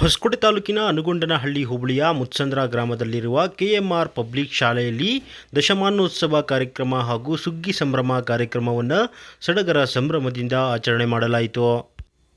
ಹೊಸಕೋಟೆ ತಾಲೂಕಿನ ಅನುಗೊಂಡನಹಳ್ಳಿ ಹೋಬಳಿಯ ಮುತ್ಸಂದ್ರ ಗ್ರಾಮದಲ್ಲಿರುವ ಕೆಎಂಆರ್ ಪಬ್ಲಿಕ್ ಶಾಲೆಯಲ್ಲಿ ದಶಮಾನೋತ್ಸವ ಕಾರ್ಯಕ್ರಮ ಹಾಗೂ ಸುಗ್ಗಿ ಸಂಭ್ರಮ ಕಾರ್ಯಕ್ರಮವನ್ನು ಸಡಗರ ಸಂಭ್ರಮದಿಂದ ಆಚರಣೆ ಮಾಡಲಾಯಿತು.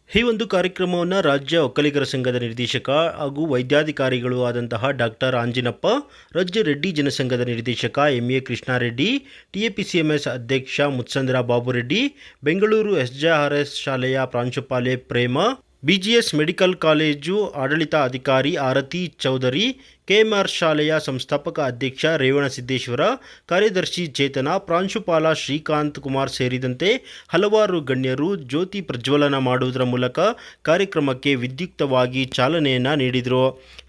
ಈ ಒಂದು ಕಾರ್ಯಕ್ರಮವನ್ನು ರಾಜ್ಯ ಒಕ್ಕಲಿಗರ ಸಂಘದ ನಿರ್ದೇಶಕ ಹಾಗೂ ವೈದ್ಯಾಧಿಕಾರಿಗಳು ಆದಂತಹ ಡಾಕ್ಟರ್ ಆಂಜಿನಪ್ಪ, ರಾಜ್ಯ ರೆಡ್ಡಿ ಜನಸಂಘದ ನಿರ್ದೇಶಕ ಎಂ ಎ ಕೃಷ್ಣಾರೆಡ್ಡಿ, ಟಿಎಪಿಸಿಎಂಎಸ್ ಅಧ್ಯಕ್ಷ ಮುತ್ಸಂದ್ರ ಬಾಬುರೆಡ್ಡಿ, ಬೆಂಗಳೂರು ಎಸ್ಜೆಆರ್ಎಸ್ ಶಾಲೆಯ ಪ್ರಾಂಶುಪಾಲೆ ಪ್ರೇಮ ಬಿಜಿಎಸ್ ಮೆಡಿಕಲ್ ಕಾಲೇಜು ಆಡಳಿತ ಅಧಿಕಾರಿ ಆರತಿ ಚೌಧರಿ, ಕೆಎಂಆರ್ ಶಾಲೆಯ ಸಂಸ್ಥಾಪಕ ಅಧ್ಯಕ್ಷ ರೇವಣಸಿದ್ದೇಶ್ವರ ಕಾರ್ಯದರ್ಶಿ ಚೇತನ, ಪ್ರಾಂಶುಪಾಲ ಶ್ರೀಕಾಂತ್ ಕುಮಾರ್ ಸೇರಿದಂತೆ ಹಲವಾರು ಗಣ್ಯರು ಜ್ಯೋತಿ ಪ್ರಜ್ವಲನ ಮಾಡುವುದರ ಮೂಲಕ ಕಾರ್ಯಕ್ರಮಕ್ಕೆ ವಿದ್ಯುಕ್ತವಾಗಿ ಚಾಲನೆಯನ್ನು ನೀಡಿದರು.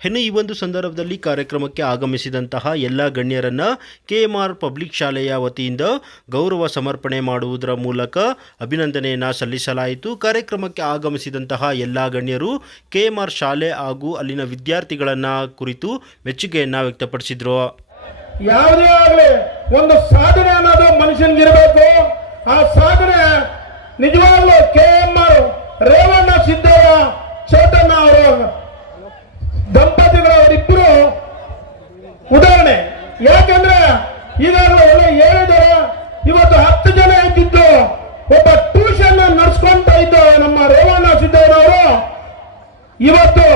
ಇನ್ನು ಈ ಒಂದು ಸಂದರ್ಭದಲ್ಲಿ ಕಾರ್ಯಕ್ರಮಕ್ಕೆ ಆಗಮಿಸಿದಂತಹ ಎಲ್ಲ ಗಣ್ಯರನ್ನು ಕೆಎಂಆರ್ ಪಬ್ಲಿಕ್ ಶಾಲೆಯ ವತಿಯಿಂದ ಗೌರವ ಸಮರ್ಪಣೆ ಮಾಡುವುದರ ಮೂಲಕ ಅಭಿನಂದನೆಯನ್ನು ಸಲ್ಲಿಸಲಾಯಿತು. ಕಾರ್ಯಕ್ರಮಕ್ಕೆ ಆಗಮಿಸಿದಂತಹ ಎಲ್ಲ ಗಣ್ಯರು ಕೆಎಂಆರ್ ಶಾಲೆ ಹಾಗೂ ಅಲ್ಲಿನ ವಿದ್ಯಾರ್ಥಿಗಳನ್ನು ಕುರಿತು ಮೆಚ್ಚುಗೆಯನ್ನು ವ್ಯಕ್ತಪಡಿಸಿದರು. ಯಾವುದೇ ಆಗಲಿ ಒಂದು ಸಾಧನೆ ಅನ್ನೋದು ಆ ಸಾಧನೆ ನಿಜವಾಗ್ಲೂ ಕೆ ಎಂ ಆರ್ ರೇವಣ್ಣ ಈಗಾಗಲೇ ಒಳ್ಳೆ ಹೇಳಿದಾರ ಇವತ್ತು ಹತ್ತು ಜನ ಇದ್ದಿದ್ದು ಒಬ್ಬ ಟ್ಯೂಷನ್ ನಡ್ಸ್ಕೊಂತ ಇದ್ದ ನಮ್ಮ ರೇವಣ್ಣ ಸಿದ್ದಯ್ಯನವರು ಇವತ್ತು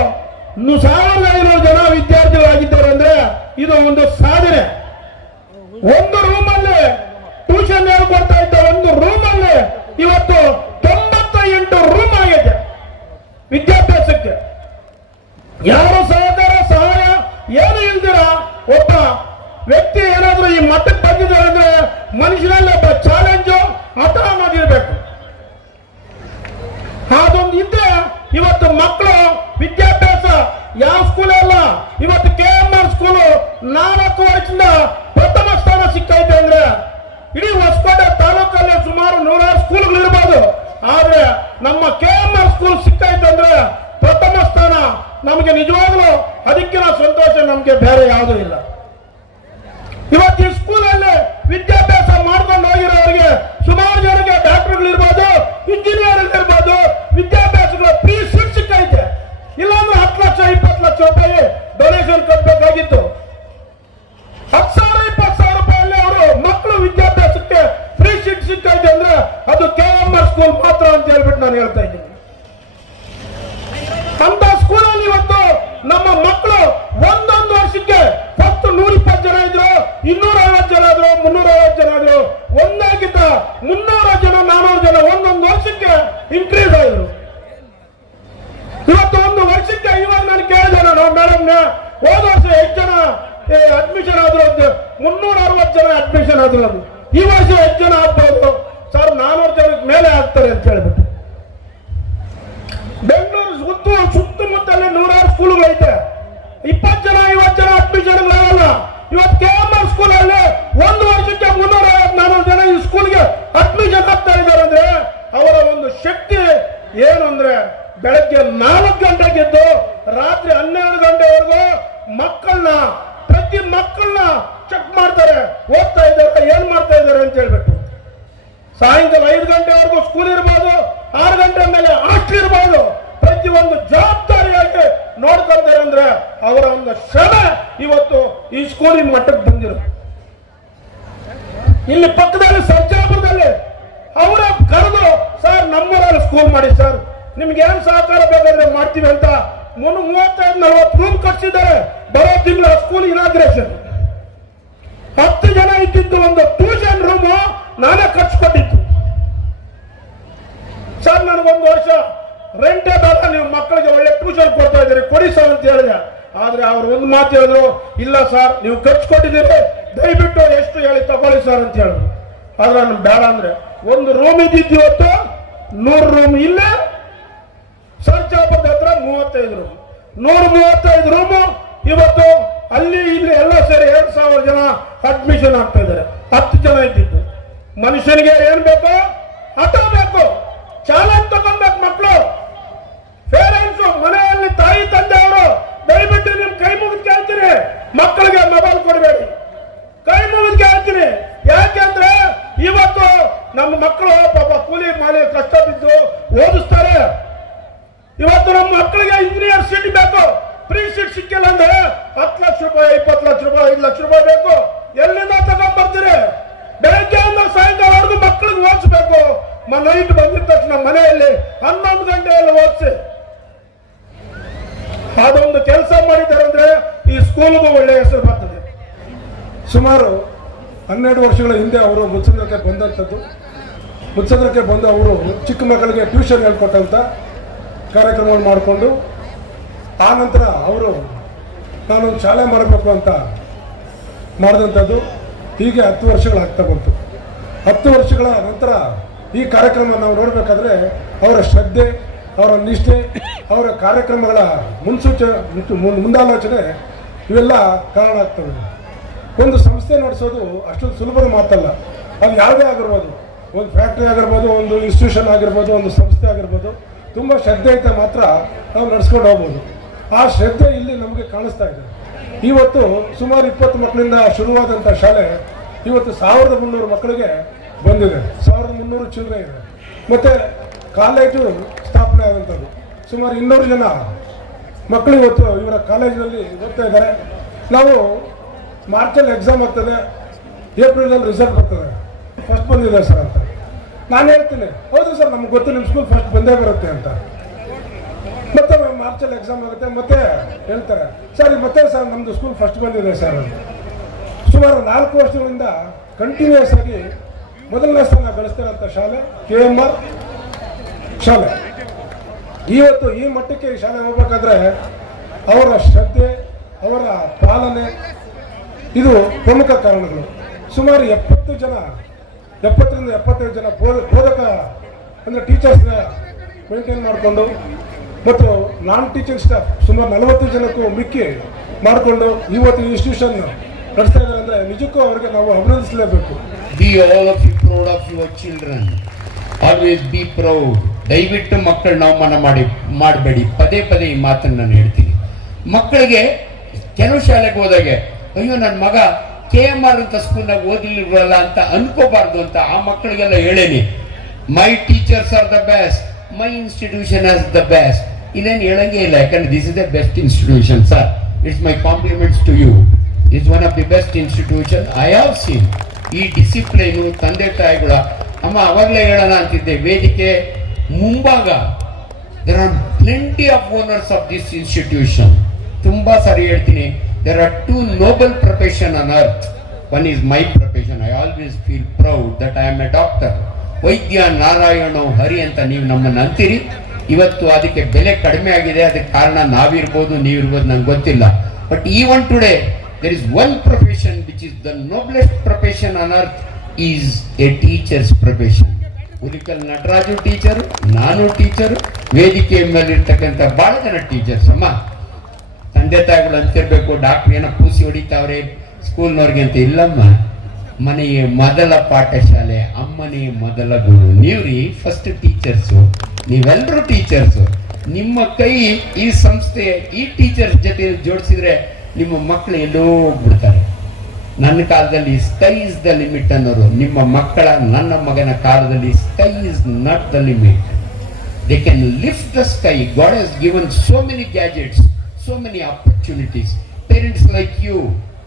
ಸಾವಿರದ ಐನೂರು ಜನ ವಿದ್ಯಾರ್ಥಿಗಳಾಗಿದ್ದಾರೆ ಅಂದ್ರೆ ಇದು ಒಂದು ಸಾಧನೆ. ಒಂದು ರೂಮಲ್ಲಿ ಟ್ಯೂಷನ್ ಹೇಳ್ಕೊಡ್ತಾ ಇದ್ದ ಒಂದು ರೂಮಲ್ಲಿ ಇವತ್ತು ತೊಂಬತ್ತ ಎಂಟು ರೂಮ್ ಆಗಿದೆ ವಿದ್ಯಾಭ್ಯಾಸಕ್ಕೆ. ಯಾರು ಸಹಕಾರ, ಸಹಾಯ ಏನು ಇಲ್ದಿರ ಒಬ್ಬ ವ್ಯಕ್ತಿ ಈ ಮಟ್ಟಕ್ಕೆ ಬಂದಿದ್ದಾರೆ ಅಂದ್ರೆ ಮನುಷ್ಯನಲ್ಲಿ ಒಬ್ಬ ಚಾಲೆಂಜು ಹಠ ಅನ್ನೋದಿರ್ಬೇಕು ಅದೊಂದು ಇದ್ರೆ ಇವತ್ತು ಮಕ್ಕಳು, ವಿದ್ಯಾಭ್ಯಾಸ ಯಾವ ಸ್ಕೂಲ್ ಅಲ್ಲ, ಇವತ್ತು ಕೆ ಎಂ ಆರ್ ಸ್ಕೂಲು ನಾಲ್ಕು ವರ್ಷದಿಂದ ಪ್ರಥಮ ಸ್ಥಾನ ಸಿಕ್ಕೈತೆ ಅಂದ್ರೆ ಇಡೀ ಹೊಸಕೋಟೆ ತಾಲೂಕಲ್ಲಿ ಸುಮಾರು ನೂರಾರು ಸ್ಕೂಲ್ಗಳು ಇರ್ಬೋದು. ಆದ್ರೆ ನಮ್ಮ ಕೆ ಎಂ ಆರ್ ಸ್ಕೂಲ್ ಸಿಕ್ಕೈತೆ ಅಂದ್ರೆ ಪ್ರಥಮ ಸ್ಥಾನ ನಮಗೆ ನಿಜವಾಗ್ಲೂ ಅದಕ್ಕಿನ ಸಂತೋಷ ನಮಗೆ ಬೇರೆ ಯಾವುದೂ ಇಲ್ಲ. ಇವತ್ತು ಈ ಸ್ಕೂಲಲ್ಲಿ ವಿದ್ಯಾಭ್ಯಾಸ ಮಾಡ್ಕೊಂಡು ಹೋಗಿರೋರಿಗೆ ಸುಮಾರು ಜನಕ್ಕೆ ಡಾಕ್ಟರ್ಗಳು ಇರ್ಬೋದು ಇಂಜಿನಿಯರ್ ಇನ್ನೂರ ಐವತ್ತು ಜನ ಆದ್ರು, ಮುನ್ನೂರ ಐವತ್ತು ಜನ ಆದ್ರು, ಒಂದಾಗಿದ್ದ ಮುನ್ನೂರ ಜನ, ನಾನೂರು ಜನ ಒಂದೊಂದು ವರ್ಷಕ್ಕೆ ಇನ್ಕ್ರೀಸ್ ಆದ್ರು. ಇವತ್ತು ಒಂದು ವರ್ಷಕ್ಕೆ ಇವಾಗ ನಾನು ಕೇಳಿದೆ ನಾನು ಮೇಡಮ್ ಹೋದ ವರ್ಷ ಎಷ್ಟು ಅಡ್ಮಿಷನ್ ಆದ್ರು ಅಂತ, ಮುನ್ನೂರ ಅರವತ್ತು ಜನ ಅಡ್ಮಿಷನ್ ಆದ್ರು ಅದು. ಈ ವರ್ಷ ಎಷ್ಟು ಜನ ಆಗ್ಬೋದು? ಸರ್, ನಾನೂರು ಜನಕ್ಕೆ ಮೇಲೆ ಆಗ್ತಾರೆ ಅಂತ ಹೇಳ್ಬಿಟ್ಟು. ಬೆಂಗಳೂರು ಸುತ್ತ ಸುತ್ತಮುತ್ತಲೇ ನೂರಾರು ಸ್ಕೂಲ್ಗಳೈತೆ ಇಪ್ಪತ್ತು ಜನ ಐವತ್ತು ಜನ ಅಡ್ಮಿಷನ್ ಆಗಲ್ಲ ಇವತ್ತು ಕೆ ಎಂ ಆರ್ ಸ್ಕೂಲ್ ಅಲ್ಲಿ ಒಂದು ವರ್ಷಕ್ಕೆ ಮುನ್ನೂರ ಐವತ್ತು ನಾನೂರು ಜನ ಈ ಸ್ಕೂಲ್ಗೆ ಅಡ್ಮಿಷನ್ ಆಗ್ತಾ ಇದ್ದಾರೆ ಅಂದ್ರೆ ಅವರ ಒಂದು ಶಕ್ತಿ ಏನು ಅಂದ್ರೆ ಬೆಳಗ್ಗೆ ನಾಲ್ಕು ಗಂಟೆಗೆದ್ದು ರಾತ್ರಿ ಹನ್ನೆರಡು ಗಂಟೆವರೆಗೂ ಮಕ್ಕಳನ್ನ ಪ್ರತಿ ಮಕ್ಕಳನ್ನ ಚೆಕ್ ಮಾಡ್ತಾರೆ ಓದ್ತಾ ಇದ್ದಾರೆ ಏನ್ ಮಾಡ್ತಾ ಇದ್ದಾರೆ ಅಂತ ಹೇಳ್ಬಿಟ್ಟು ಸಾಯಂಕಾಲ ಐದು ಗಂಟೆವರೆಗೂ ಸ್ಕೂಲ್ ಇರ್ಬೋದು, ಆರು ಗಂಟೆ ಮೇಲೆ ಹಾಸ್ಟೆಲ್ ಇರ್ಬೋದು. ಪ್ರತಿಯೊಂದು ಜವಾಬ್ದಾರಿಯಾಗಿ ನೋಡ್ಕೊಳ್ತಾರೆ ಅಂದ್ರೆ ಅವರ ಒಂದು ಶ್ರಮ ಇವತ್ತು ಈ ಸ್ಕೂಲಿನ ಮಟ್ಟಕ್ಕೆ ಬಂದಿರೋ. ಇಲ್ಲಿ ಪಕ್ಕದಲ್ಲಿ ಸರ್ಜಾಪುರದಲ್ಲಿ ಅವರ ಕರೆದು, ಸರ್, ನಮ್ಮೂರಲ್ಲಿ ಸ್ಕೂಲ್ ಮಾಡಿ, ಸರ್. ನಿಮ್ಗೆ ಏನ್ ಸಹಕಾರ ಬೇಕಾದ್ರೆ ಮಾಡ್ತೀವಿ ಅಂತ ಮುನ್ನ ಮೂವತ್ತೈದು, ನಲವತ್ತು ರೂಮ್ ಕಟ್ಸಿದ್ದಾರೆ. ಬರೋ ತಿಂಗಳ ಸ್ಕೂಲ್ ಇನಾಗ್ರೇಷನ್ ಹತ್ತು ಜನ ಇದ್ದಿದ್ದು ಒಂದು ಟ್ಯೂಷನ್ ರೂಮು ನಾನೇ ಕಟ್ಸ್ಕೊಟ್ಟಿತ್ತು ಸರ್ ಒಂದು ವರ್ಷ ರೆಂಟೇ ಬೇಡ, ನೀವು ಮಕ್ಕಳಿಗೆ ಒಳ್ಳೆ ಟ್ಯೂಷನ್ ಕೊಡ್ತಾ ಇದ್ದೀರಿ, ಕೊಡಿ ಸರ್ ಅಂತ ಹೇಳಿದೆ. ಆದ್ರೆ ಅವ್ರು ಒಂದು ಮಾತು ಹೇಳಿದ್ರು, ಇಲ್ಲ ಸರ್ ನೀವು ಖರ್ಚು ಕೊಟ್ಟಿದ್ದೀರಿ ದಯವಿಟ್ಟು ಎಷ್ಟು ಹೇಳಿ ತಗೊಳ್ಳಿ ಸರ್ ಅಂತ ಹೇಳಿದ್ರು. ಆದ್ರೆ ನಾನು ಬೇಡ ಅಂದ್ರೆ, ಒಂದು ರೂಮ್ ಇದ್ದಿದ್ದು ಇವತ್ತು ನೂರು ರೂಮ್ ಇಲ್ಲ ಸರ್ಜಾಪುರದ ಹತ್ರ ಮೂವತ್ತೈದು ರೂಮ್ ನೂರ ಮೂವತ್ತೈದು ರೂಮು ಇವತ್ತು ಅಲ್ಲಿ ಇಲ್ಲಿ ಎಲ್ಲ ಸೇರಿ ಎರಡ್ ಸಾವಿರ ಜನ ಅಡ್ಮಿಷನ್ ಆಗ್ತಾ ಇದ್ದಾರೆ. ಹತ್ತು ಜನ ಇದ್ದಿದ್ದು. ಮನುಷ್ಯನಿಗೆ ಏನ್ ಬೇಕು ಹತ್ತ ಬೇಕು. ಸಾಲ ತಗೊಂಡ್ಬೇಕು ಮಕ್ಕಳು ಪೇರೆಂಟ್ಸ್ ಮನೆಯಲ್ಲಿ ತಾಯಿ, ತಂದೆ ಅವರು, ದಯವಿಟ್ಟು ನಿಮ್ ಕೈ ಮುಗಿದ್ ಕೇಳ್ತೀನಿ. ಮಕ್ಕಳಿಗೆ ಮೊಬೈಲ್ ಕೊಡಬೇಡಿ. ಕೈ ಮುಗಿದ್ ಕೇಳ್ತೀನಿ. ಯಾಕೆಂದ್ರೆ ಇವತ್ತು ನಮ್ಮ ಮಕ್ಕಳು ಪಾಪ ಕೂಲಿ ಮಾಲಿ ಕಷ್ಟ ಬಿದ್ದು ಓದಿಸ್ತಾರೆ. ಇವತ್ತು ನಮ್ಮ ಮಕ್ಕಳಿಗೆ ಇಂಜಿನಿಯರ್ ಸೀಟ್ ಬೇಕು. ಫ್ರೀ ಸೀಟ್ ಸಿಕ್ಕಿಲ್ಲ ಅಂದ್ರೆ ಹತ್ತು ಲಕ್ಷ ರೂಪಾಯಿ, ಇಪ್ಪತ್ತು ಲಕ್ಷ ರೂಪಾಯಿ, ಐದು ಲಕ್ಷ ರೂಪಾಯಿ ಬೇಕು. ಹನ್ನೊಂದು ಗಂಟೆಯಲ್ಲಿ ಓದಿಸಿ. ಅದೊಂದು ಕೆಲಸ ಮಾಡಿದ್ದಾರೆ ಅಂದ್ರೆ ಈ ಸ್ಕೂಲ್ಗೂ ಒಳ್ಳೆ ಹೆಸರು ಬರ್ತದೆ. ಸುಮಾರು ಹನ್ನೆರಡು ವರ್ಷಗಳ ಹಿಂದೆ ಅವರು ಮುತ್ಸಂದ್ರಕ್ಕೆ ಬಂದಂಥದ್ದು. ಮುತ್ಸಂದ್ರಕ್ಕೆ ಬಂದು ಅವರು ಚಿಕ್ಕ ಮಕ್ಕಳಿಗೆ ಟ್ಯೂಷನ್ ಹೇಳ್ಕೊಟ್ಟಂಥ ಕಾರ್ಯಕ್ರಮಗಳು ಮಾಡಿಕೊಂಡು, ಆ ನಂತರ ಅವರು ನಾನೊಂದು ಶಾಲೆ ಮಾಡಬೇಕು ಅಂತ ಮಾಡಿದಂಥದ್ದು. ಹೀಗೆ ಹತ್ತು ವರ್ಷಗಳಾಗ್ತಾ ಬಂತು. ಹತ್ತು ವರ್ಷಗಳ ನಂತರ ಈ ಕಾರ್ಯಕ್ರಮ ನಾವು ನೋಡಬೇಕಾದ್ರೆ ಅವರ ಶ್ರದ್ಧೆ, ಅವರ ನಿಷ್ಠೆ, ಅವರ ಕಾರ್ಯಕ್ರಮಗಳ ಮುನ್ಸೂಚನೆ ಮುನ್- ಮುನ್- ಮುಂದಾಲೋಚನೆ ಇವೆಲ್ಲ ಕಾರಣ ಆಗ್ತವೆ. ಒಂದು ಸಂಸ್ಥೆ ನಡೆಸೋದು ಅಷ್ಟೊಂದು ಸುಲಭದ ಮಾತಲ್ಲ. ಅದು ಯಾವುದೇ ಆಗಿರ್ಬೋದು. ಒಂದು ಫ್ಯಾಕ್ಟ್ರಿ ಆಗಿರ್ಬೋದು, ಒಂದು ಇನ್ಸ್ಟಿಟ್ಯೂಷನ್ ಆಗಿರ್ಬೋದು, ಒಂದು ಸಂಸ್ಥೆ ಆಗಿರ್ಬೋದು, ತುಂಬ ಶ್ರದ್ಧೆ ಐತೆ ಮಾತ್ರ ನಾವು ನಡ್ಸ್ಕೊಂಡು ಹೋಗ್ಬೋದು. ಆ ಶ್ರದ್ಧೆ ಇಲ್ಲಿ ನಮಗೆ ಕಾಣಿಸ್ತಾ ಇದೆ. ಇವತ್ತು ಸುಮಾರು ಇಪ್ಪತ್ತು ಮಕ್ಕಳಿಂದ ಶುರುವಾದಂಥ ಶಾಲೆ ಇವತ್ತು ಸಾವಿರದ ಮುನ್ನೂರು ಮಕ್ಕಳಿಗೆ ಬಂದಿದೆ. ಸಾವಿರದ ಮುನ್ನೂರು ಚಿಲ್ಲರೆ ಇದೆ. ಮತ್ತು ಕಾಲೇಜು ಸ್ಥಾಪನೆ ಆದಂಥದ್ದು. ಸುಮಾರು ಇನ್ನೂರು ಜನ ಮಕ್ಕಳು ಇವತ್ತು ಇವರ ಕಾಲೇಜಿನಲ್ಲಿ ಓದ್ತಾ ಇದ್ದಾರೆ. ನಾವು ಮಾರ್ಚಲ್ಲಿ ಎಕ್ಸಾಮ್ ಆಗ್ತದೆ. ಏಪ್ರಿಲಲ್ಲಿ ರಿಸಲ್ಟ್ ಬರ್ತದೆ. ಫಸ್ಟ್ ಬಂದಿದೆ ಸರ್ ಅಂತ. ನಾನು ಹೇಳ್ತೀನಿ, ಹೌದು ಸರ್, ನಮ್ಗೆ ಗೊತ್ತು ನಿಮ್ಮ ಸ್ಕೂಲ್ ಫಸ್ಟ್ ಬಂದೇ ಬರುತ್ತೆ ಅಂತ. ಮತ್ತೆ ಮಾರ್ಚಲ್ಲಿ ಎಕ್ಸಾಮ್ ಆಗುತ್ತೆ, ಮತ್ತೆ ಹೇಳ್ತಾರೆ, ಸರ್, ಮತ್ತೆ ಸರ್ ನಮ್ಮದು ಸ್ಕೂಲ್ ಫಸ್ಟ್ ಬಂದಿದೆ ಸರ್ ಸುಮಾರು ನಾಲ್ಕು ವರ್ಷಗಳಿಂದ ಕಂಟಿನ್ಯೂಸ್ ಆಗಿ ಮೊದಲನೇ ಸ್ಥಾನ ಬೆಳೆಸ್ತಿರೋಂಥ ಶಾಲೆ, ಕೆ ಎಂ ಆರ್ ಶಾಲೆ. ಇವತ್ತು ಈ ಮಟ್ಟಕ್ಕೆ ಈ ಶಾಲೆ ಹೋಗ್ಬೇಕಾದ್ರೆ ಅವರ ಶ್ರದ್ಧೆ, ಅವರ ಪಾಲನೆ, ಇದು ಪ್ರಮುಖ ಕಾರಣಗಳು. ಸುಮಾರು ಎಪ್ಪತ್ತು ಜನ, ಎಪ್ಪತ್ತರಿಂದ ಎಪ್ಪತ್ತೈದು ಜನ ಬೋಧ, ಬೋಧಕ ಅಂದರೆ ಟೀಚರ್ಸ್ನ ಮೇಂಟೈನ್ ಮಾಡಿಕೊಂಡು ಮತ್ತು ನಾನ್ ಟೀಚಿಂಗ್ ಸ್ಟಾಫ್ ಸುಮಾರು ನಲವತ್ತು ಜನಕ್ಕೂ ಮಿಕ್ಕಿ ಮಾಡಿಕೊಂಡು ಇವತ್ತು ಇನ್ಸ್ಟಿಟ್ಯೂಷನ್ ನಡೆಸ್ತಾ ಇದ್ದಾರೆ ಅಂದರೆ ನಿಜಕ್ಕೂ ಅವರಿಗೆ ನಾವು ಅಭಿನಂದಿಸಲೇಬೇಕು. Proud of your children always be proud ದಯವಿಟ್ಟು ಮಕ್ಕಳನ್ನ ಅವಮಾನ ಮಾಡಿ, ಮಾಡಬೇಡಿ. ಪದೇ ಪದೇ ಈ ಮಾತನ್ನು ನಾನು ಹೇಳ್ತೀನಿ. ಮಕ್ಕಳಿಗೆ ಕೆಲವು ಶಾಲೆಗೆ ಹೋದಾಗೆ, ಅಯ್ಯೋ ನನ್ನ ಮಗ ಕೆ ಎಂ ಆರ್ ಅಂತ ಸ್ಕೂಲ್ನಾಗ ಓದಿಲ್ವಲ್ಲ ಅಂತ ಅನ್ಕೋಬಾರ್ದು ಅಂತ ಆ ಮಕ್ಕಳಿಗೆಲ್ಲ ಹೇಳೇನಿ. My teachers are the best my institution as the best ಇಲ್ಲೇನು ಹೇಳಂಗೆ ಇಲ್ಲ, ಯಾಕಂದ್ರೆ this is the best institution sir it's my compliments to you is one of the best institution I have seen ಈ ಡಿಸಿಪ್ಲೈನು ತಂದೆ ತಾಯಿಗಳ, ಅಮ್ಮ ಅವಾಗಲೇ ಹೇಳೋಣ ಅಂತಿದ್ದೆ. ವೇದಿಕೆ ಮುಂಭಾಗ there are plenty of owners of this institution ತುಂಬ ಸರಿ ಹೇಳ್ತೀನಿ. There are two noble profession on earth one is my profession I always feel proud that I am a doctor ವೈದ್ಯ ನಾರಾಯಣ ಹರಿ ಅಂತ ನೀವು ನಮ್ಮನ್ನು ಅಂತೀರಿ. ಇವತ್ತು ಅದಕ್ಕೆ ಬೆಲೆ ಕಡಿಮೆ ಆಗಿದೆ. ಅದಕ್ಕೆ ಕಾರಣ ನಾವಿರ್ಬೋದು, ನೀವಿರ್ಬೋದು, ನಂಗೆ ಗೊತ್ತಿಲ್ಲ. But even today there is one profession which is the noblest profession on earth is a teacher's profession. Ulikal Nataraju teacher ನಾನು ಟೀಚರ್ ವೇದಿಕೆ ಮೇಲೆ ಇರ್ತಕ್ಕಂಥ ಬಹಳ ಜನ ಟೀಚರ್ಸ್ ಅಮ್ಮ. ತಂದೆ ತಾಯಿಗಳು ಅಂತಿರ್ಬೇಕು ಡಾಕ್ಟರ್ ಏನೋ ಪೂಸಿ ಹೊಡಿತಾವ್ರೆ ಸ್ಕೂಲ್ನವ್ರಿಗೆ ಅಂತ ಇಲ್ಲಮ್ಮ. ಮನೆಯ ಮೊದಲ ಪಾಠಶಾಲೆ, ಅಮ್ಮನೇ ಮೊದಲ ಗುರು. ನೀವ್ರಿ ಫಸ್ಟ್ ಟೀಚರ್ಸು ನೀವೆಲ್ಲರೂ ಟೀಚರ್ಸು ನಿಮ್ಮ ಕೈ ಈ ಸಂಸ್ಥೆ, ಈ ಟೀಚರ್ಸ್ ಜೊತೆ ಜೋಡಿಸಿದ್ರೆ ನಿಮ್ಮ ಮಕ್ಕಳು ಎಲ್ಲೋ ಹೋಗ್ಬಿಡ್ತಾರೆ. ನನ್ನ ಕಾಲದಲ್ಲಿ ಸ್ಕೈ ಇಸ್ ದ ಲಿಮಿಟ್ ಅನ್ನೋರು ನಿಮ್ಮ ಮಕ್ಕಳ, ನನ್ನ ಮಗನ ಕಾಲದಲ್ಲಿ sky is not the limit they can lift the sky God has given so many gadgets so many opportunities parents like you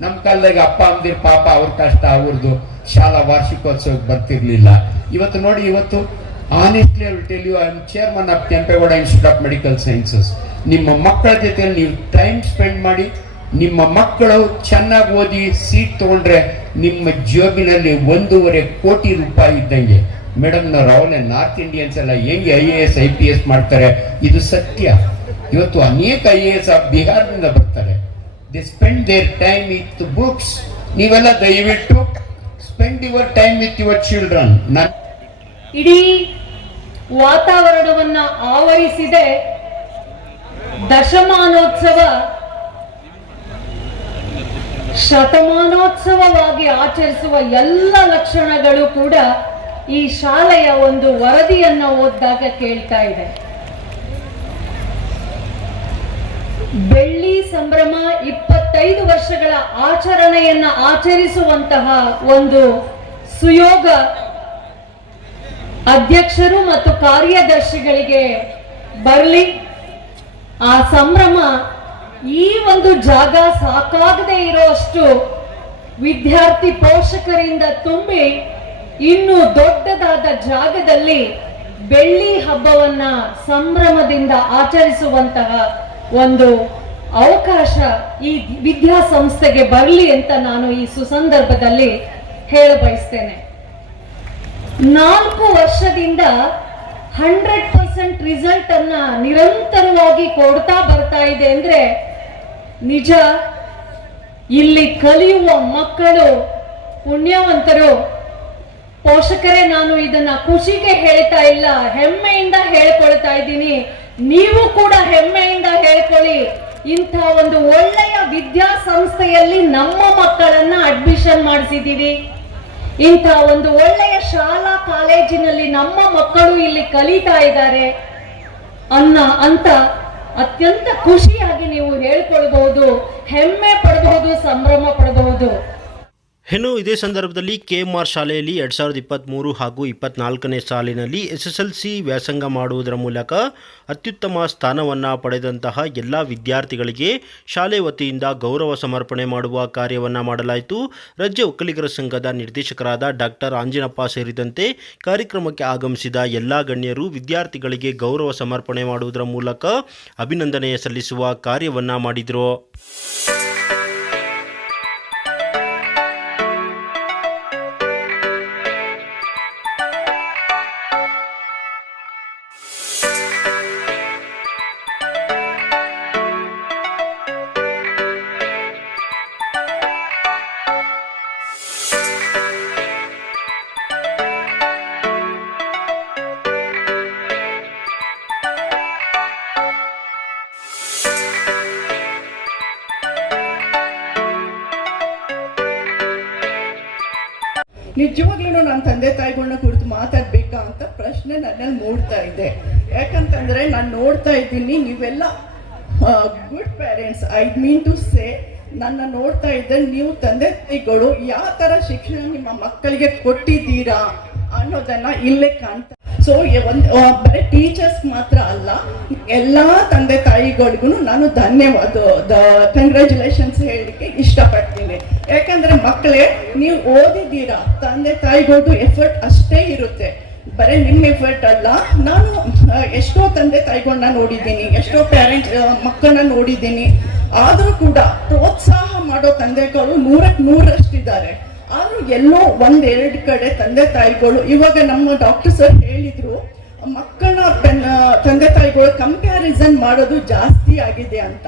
ನಮ್ಮ ಕಾಲದಾಗ ಅಪ್ಪ, ಅಮ್ಮದಿರ್, ಪಾಪ, ಅವ್ರ ಕಷ್ಟ ಅವ್ರದ್ದು ಶಾಲಾ ವಾರ್ಷಿಕೋತ್ಸವಕ್ಕೆ ಬರ್ತಿರ್ಲಿಲ್ಲ. ಇವತ್ತು ನೋಡಿ, ಇವತ್ತು honestly I tell you I am chairman of Kempegowda institute of medical sciences ನಿಮ್ಮ ಮಕ್ಕಳ ಜೊತೆಯಲ್ಲಿ ನೀವು ಟೈಮ್ ಸ್ಪೆಂಡ್ ಮಾಡಿ ನಿಮ್ಮ ಮಕ್ಕಳು ಚೆನ್ನಾಗಿ ಓದಿ ಸೀಟ್ ತಗೊಂಡ್ರೆ ನಿಮ್ಮ ಜೋಬಿನಲ್ಲಿ ಒಂದೂವರೆ ಕೋಟಿ ರೂಪಾಯಿ ಇದ್ದಂಗೆ. ಮೇಡಮ್ ನಾವು ಅವನೇ ನಾರ್ತ್ ಇಂಡಿಯನ್ಸ್ ಎಲ್ಲ ಹೆಂಗೆ I A S, I P S ಮಾಡ್ತಾರೆ? ಇದು ಸತ್ಯ. ಇವತ್ತು ಅನೇಕ ಐ ಎ ಎಸ್ ಬಿಹಾರದಿಂದ ಬರ್ತಾರೆ. They spend their time with books ನೀವೆಲ್ಲ ದಯವಿಟ್ಟು spend your time with your children ಇಡೀ ವಾತಾವರಣವನ್ನ ಆವರಿಸಿದೆ ದಶಮಾನೋತ್ಸವ ಶತಮಾನೋತ್ಸವವಾಗಿ ಆಚರಿಸುವ ಎಲ್ಲ ಲಕ್ಷಣಗಳು ಕೂಡ ಈ ಶಾಲೆಯ ಒಂದು ವರದಿಯನ್ನು ಓದಿದಾಗ ಕೇಳ್ತಾ ಇದೆ. ಬೆಳ್ಳಿ ಸಂಭ್ರಮ ಇಪ್ಪತ್ತೈದು ವರ್ಷಗಳ ಆಚರಣೆಯನ್ನ ಆಚರಿಸುವಂತಹ ಒಂದು ಸುಯೋಗ ಅಧ್ಯಕ್ಷರು ಮತ್ತು ಕಾರ್ಯದರ್ಶಿಗಳಿಗೆ ಬರಲಿ. ಆ ಸಂಭ್ರಮ ಈ ಒಂದು ಜಾಗ ಸಾಕಾಗದೆ ಇರೋಷ್ಟು ವಿದ್ಯಾರ್ಥಿ ಪೋಷಕರಿಂದ ತುಂಬಿ ಇನ್ನು ದೊಡ್ಡದಾದ ಜಾಗದಲ್ಲಿ ಬೆಳ್ಳಿ ಹಬ್ಬವನ್ನ ಸಂಭ್ರಮದಿಂದ ಆಚರಿಸುವಂತಹ ಒಂದು ಅವಕಾಶ ಈ ವಿದ್ಯಾಸಂಸ್ಥೆಗೆ ಬರಲಿ ಅಂತ ನಾನು ಈ ಸುಸಂದರ್ಭದಲ್ಲಿ ಹೇಳ ಬಯಸ್ತೇನೆ. ನಾಲ್ಕು ವರ್ಷದಿಂದ ಹಂಡ್ರೆಡ್ ಪರ್ಸೆಂಟ್ ರಿಸಲ್ಟ್ ಅನ್ನ ನಿರಂತರವಾಗಿ ಕೊಡ್ತಾ ಬರ್ತಾ ಇದೆ ಅಂದ್ರೆ ನಿಜ, ಇಲ್ಲಿ ಕಲಿಯುವ ಮಕ್ಕಳು ಪುಣ್ಯವಂತರು. ಪೋಷಕರೇ, ನಾನು ಇದನ್ನ ಖುಷಿಗೆ ಹೇಳ್ತಾ ಇಲ್ಲ, ಹೆಮ್ಮೆಯಿಂದ ಹೇಳ್ಕೊಳ್ತಾ ಇದ್ದೀನಿ. ನೀವು ಕೂಡ ಹೆಮ್ಮೆಯಿಂದ ಹೇಳ್ಕೊಳ್ಳಿ. ಇಂಥ ಒಂದು ಒಳ್ಳೆಯ ವಿದ್ಯಾಸಂಸ್ಥೆಯಲ್ಲಿ ನಮ್ಮ ಮಕ್ಕಳನ್ನ ಅಡ್ಮಿಷನ್ ಮಾಡಿಸಿದ್ದೀವಿ ಇಂಥ ಒಂದು ಒಳ್ಳೆಯ ಶಾಲಾ ಕಾಲೇಜಿನಲ್ಲಿ ನಮ್ಮ ಮಕ್ಕಳು ಇಲ್ಲಿ ಕಲಿತಾ ಇದ್ದಾರೆ. ಅನ್ನ ಅಂತ ಅತ್ಯಂತ ಖುಷಿಯಾಗಿ ನೀವು ಹೇಳ್ಕೊಳ್ಬಹುದು ಹೆಮ್ಮೆ ಪಡಬಹುದು ಸಂಭ್ರಮ ಪಡಬಹುದು. ಇನ್ನು ಇದೇ ಸಂದರ್ಭದಲ್ಲಿ ಕೆಎಂಆರ್ ಶಾಲೆಯಲ್ಲಿ ಎರಡು ಸಾವಿರದ ಇಪ್ಪತ್ತ್ಮೂರು ಹಾಗೂ ಇಪ್ಪತ್ನಾಲ್ಕನೇ ಸಾಲಿನಲ್ಲಿ ಎಸ್ ಎಸ್ ಎಲ್ ಸಿ ವ್ಯಾಸಂಗ ಮಾಡುವುದರ ಮೂಲಕ ಅತ್ಯುತ್ತಮ ಸ್ಥಾನವನ್ನು ಪಡೆದಂತಹ ಎಲ್ಲ ವಿದ್ಯಾರ್ಥಿಗಳಿಗೆ ಶಾಲೆ ವತಿಯಿಂದ ಗೌರವ ಸಮರ್ಪಣೆ ಮಾಡುವ ಕಾರ್ಯವನ್ನು ಮಾಡಲಾಯಿತು. ರಾಜ್ಯ ಒಕ್ಕಲಿಗರ ಸಂಘದ ನಿರ್ದೇಶಕರಾದ ಡಾಕ್ಟರ್ ಆಂಜಿನಪ್ಪ ಸೇರಿದಂತೆ ಕಾರ್ಯಕ್ರಮಕ್ಕೆ ಆಗಮಿಸಿದ ಎಲ್ಲ ಗಣ್ಯರು ವಿದ್ಯಾರ್ಥಿಗಳಿಗೆ ಗೌರವ ಸಮರ್ಪಣೆ ಮಾಡುವುದರ ಮೂಲಕ ಅಭಿನಂದನೆ ಸಲ್ಲಿಸುವ ಕಾರ್ಯವನ್ನು ಮಾಡಿದರು. ತಂದೆ ತಾಯಿಗಳನ್ನ ಕುರಿತು ಮಾತಾಡ್ಬೇಕಾ ಅಂತ ಪ್ರಶ್ನೆ ನನ್ನಲ್ಲಿ ಮೂಡ್ತಾ ಇದೆ. ಯಾಕಂತಂದ್ರೆ ನಾನು ನೋಡ್ತಾ ಇದ್ದೀನಿ, ನೀವೆಲ್ಲ good parents I mean to say ನನ್ನ ನೋಡ್ತಾ ಇದ್ದೆ ನೀವು ತಂದೆ ತಾಯಿಗಳು ಯಾವ ಥರ ಶಿಕ್ಷಣ ನಿಮ್ಮ ಮಕ್ಕಳಿಗೆ ಕೊಟ್ಟಿದ್ದೀರಾ ಅನ್ನೋದನ್ನ ಇಲ್ಲೇ ಕಾಣ್ತಾ ಸೊ ಒಂದು ಬರೀ ಟೀಚರ್ಸ್ ಮಾತ್ರ ಅಲ್ಲ, ಎಲ್ಲ ತಂದೆ ತಾಯಿಗಳಿಗೂ ನಾನು ಧನ್ಯವಾದ ಕಂಗ್ರ್ಯಾಚುಲೇಷನ್ಸ್ ಹೇಳಲಿಕ್ಕೆ ಇಷ್ಟಪಡ್ತೀನಿ. ಯಾಕಂದ್ರೆ ಮಕ್ಕಳೇ, ನೀವು ಓದಿದ್ದೀರಾ? ತಂದೆ ತಾಯಿಗೋದು ಎಫರ್ಟ್ ಅಷ್ಟೇ ಇರುತ್ತೆ. ಬರೀ ನಿಮ್ಮ ಎಫರ್ಟ್ ಅಲ್ಲ. ನಾನು ಎಷ್ಟೋ ತಂದೆ ತಾಯಿಗಳನ್ನ ನೋಡಿದ್ದೀನಿ, ಎಷ್ಟೋ ಪೇರೆಂಟ್ಸ್ ಮಕ್ಕಳನ್ನ ನೋಡಿದ್ದೀನಿ. ಆದರೂ ಕೂಡ ಪ್ರೋತ್ಸಾಹ ಮಾಡೋ ತಂದೆಗಳು ನೂರಕ್ಕೆ ನೂರಷ್ಟಿದ್ದಾರೆ. ಆದರೂ ಎಲ್ಲೋ ಒಂದೆರಡು ಕಡೆ ತಂದೆ ತಾಯಿಗಳು, ಇವಾಗ ನಮ್ಮ ಡಾಕ್ಟರ್ ಸರ್ ಹೇಳಿದ್ರು ಮಕ್ಕಳ ತಂದೆ ತಾಯಿಗಳು ಕಂಪ್ಯಾರಿಸನ್ ಮಾಡೋದು ಜಾಸ್ತಿ ಆಗಿದೆ ಅಂತ.